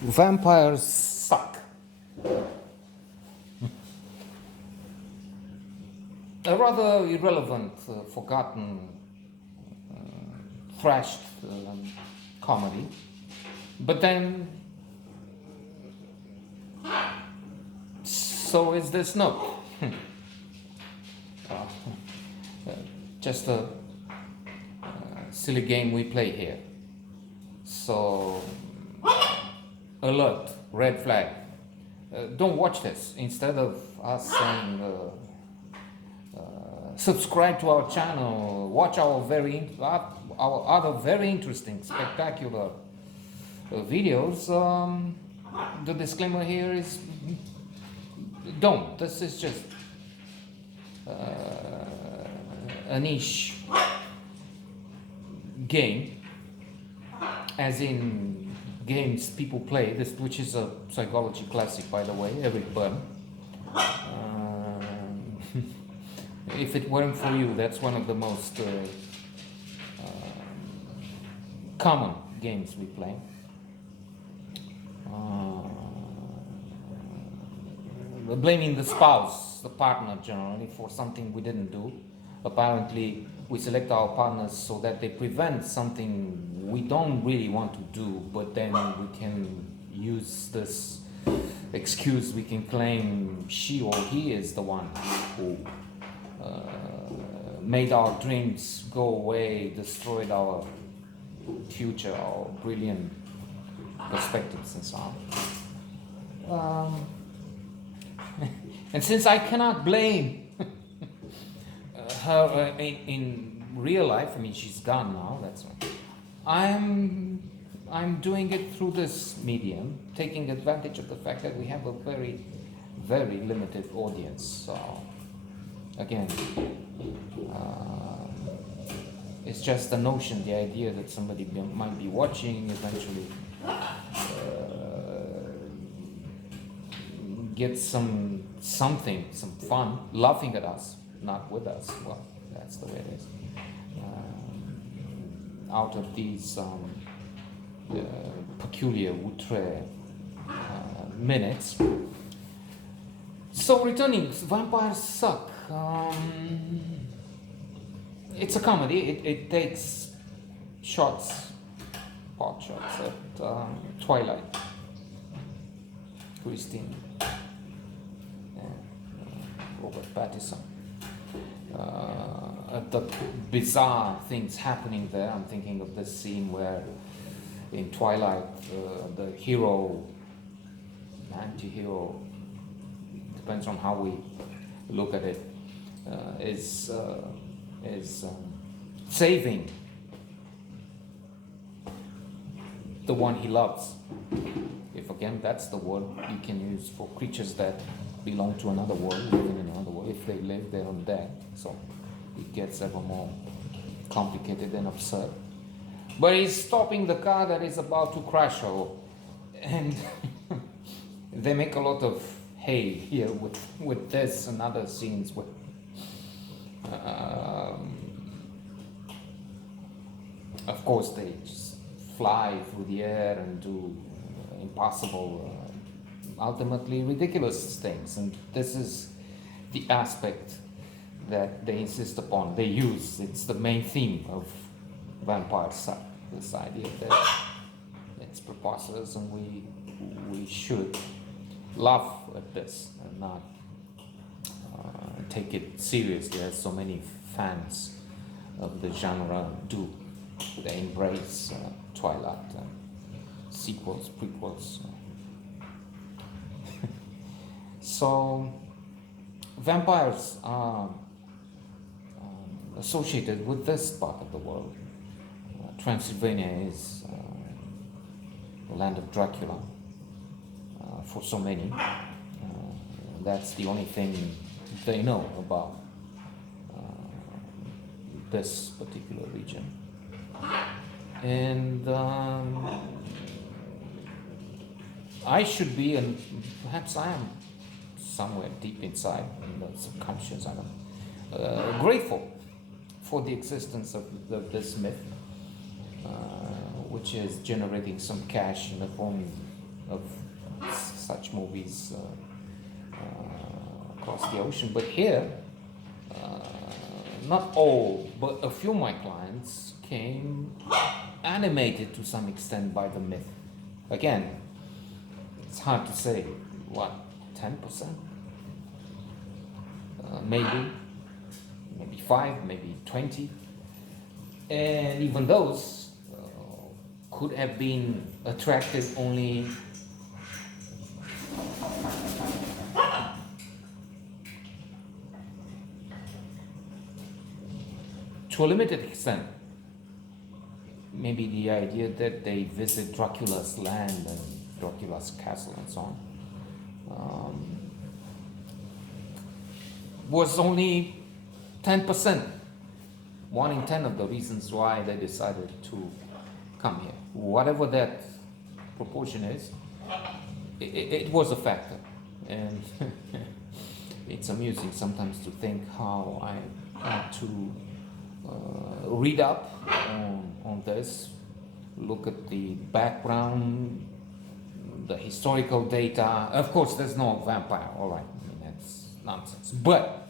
Vampires suck. A rather irrelevant, forgotten, thrashed comedy. But then, so is this note. Uh, just a silly game we play here. So, alert, red flag. Don't watch this. Instead of us saying, subscribe to our channel, watch our our other very interesting, spectacular videos. The disclaimer here is don't. This is just a niche game, as in games people play. This, which is a psychology classic, by the way, Eric Berne. If it weren't for you, that's one of the most common games we play. Blaming the spouse, the partner generally, for something we didn't do. Apparently, we select our partners so that they prevent something we don't really want to do, but then we can use this excuse. We can claim she or he is the one who made our dreams go away, destroyed our future, our brilliant perspectives, and so on. And since I cannot blame her in real life, I mean, she's gone now, that's right. I'm doing it through this medium, taking advantage of the fact that we have a very, very limited audience. So, again, it's just the notion, the idea that somebody might be watching, eventually get something, some fun, laughing at us, not with us. Well, that's the way it is. Out of these peculiar outre minutes. So returning, vampires suck. It's a comedy. It takes shots, pot shots at Twilight, Christine, Robert Pattinson. At the bizarre things happening there. I'm thinking of this scene where in Twilight the hero, anti-hero, depends on how we look at it, is saving the one he loves. If again that's the word you can use for creatures that belong to another world, living in another world. If they live, they're undead. So it gets ever more complicated and absurd. But he's stopping the car that is about to crash her, and they make a lot of hay here with this and other scenes where of course they just fly through the air and do impossible, ultimately ridiculous things. And this is the aspect that they insist upon, they use. It's the main theme of Vampire Suck, this idea that it's preposterous and we should laugh at this and not take it seriously, as so many fans of the genre do. They embrace Twilight and sequels, prequels. So vampires are associated with this part of the world. Transylvania is the land of Dracula for so many. That's the only thing they know about this particular region. And I should be, and perhaps I am somewhere deep inside in the subconscious, I don't know, grateful for the existence of this myth, which is generating some cash in the form of such movies across the ocean. But here, not all, but a few of my clients came animated to some extent by the myth. Again, it's hard to say, what, 10%? Maybe 5, maybe 20. And even those could have been attracted only to a limited extent. Maybe the idea that they visit Dracula's land and Dracula's castle and so on was only 10%. 1 in 10 of the reasons why they decided to come here. Whatever that proportion is, it was a factor. And it's amusing sometimes to think how I had to read up on this, look at the background, the historical data. Of course, there's no vampire, all right, I mean, that's nonsense. But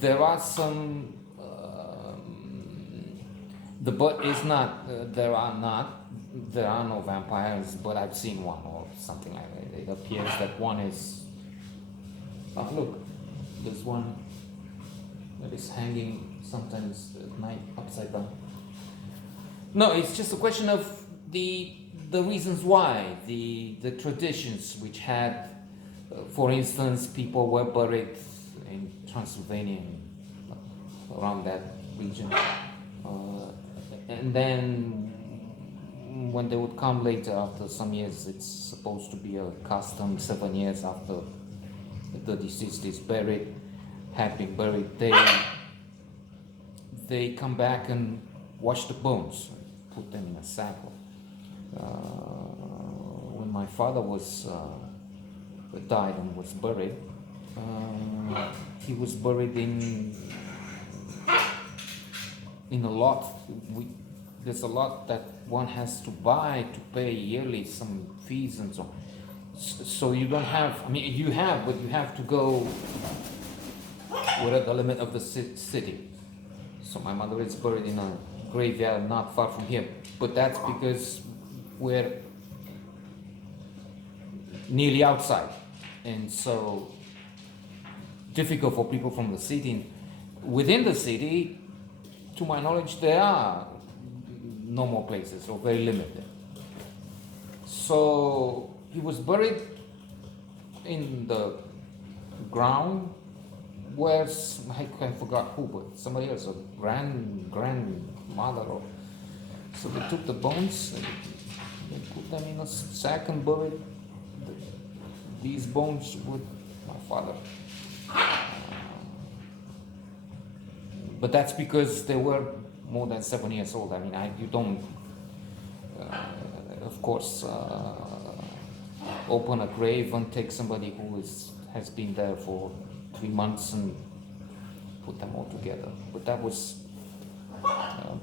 there are some, the but is not, there are no vampires, but I've seen one or something like that. It appears that one is, oh look, there's one that is hanging sometimes at night upside down. No, it's just a question of the reasons why, the traditions which had, for instance, people were buried in Transylvania, around that region, and then when they would come later after some years, it's supposed to be a custom 7 years after the deceased is buried, had been buried, they come back and wash the bones, put them in a sack. When my father died and was buried, he was buried in a lot. There's a lot that one has to buy to pay yearly some fees and so on. So you don't have, I mean, you have, but you have to go within the limit of the city. So my mother is buried in a graveyard not far from here, but that's because we're nearly outside, and so difficult for people from the city. Within the city, to my knowledge, there are no more places, or very limited. So he was buried in the ground where, I forgot who, but somebody else, a grandmother. So they took the bones and they put them in a sack and buried these bones with my father. But that's because they were more than 7 years old. I mean, you don't, of course, open a grave and take somebody who has been there for 3 months and put them all together. But that was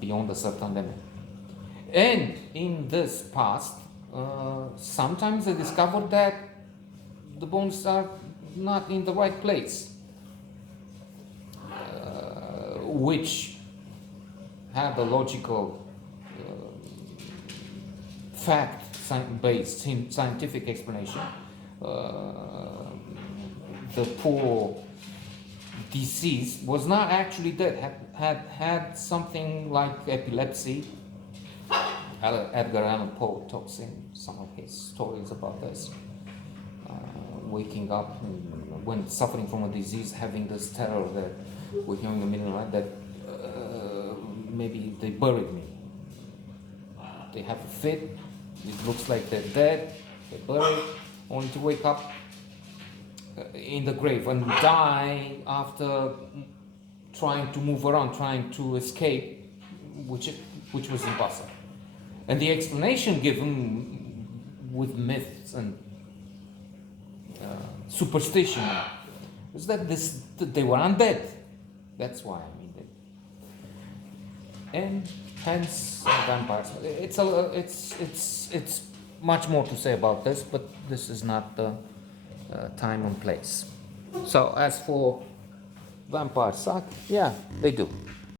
beyond a certain limit. And in this past, sometimes they discovered that the bones are not in the right place, which had a logical, fact-based scientific explanation. The poor deceased was not actually dead, had something like epilepsy. Edgar Allan Poe talks in some of his stories about this. Waking up and when suffering from a disease, having this terror that waking up in the middle of the night, that maybe they buried me. They have a fit, it looks like they're dead, they're buried, only to wake up in the grave and die after trying to move around, trying to escape, which was impossible. And the explanation given with myths and superstition was that they were undead. That's why, I mean, and hence vampires. It's much more to say about this, but this is not the time and place. So as for vampires suck, yeah, they do.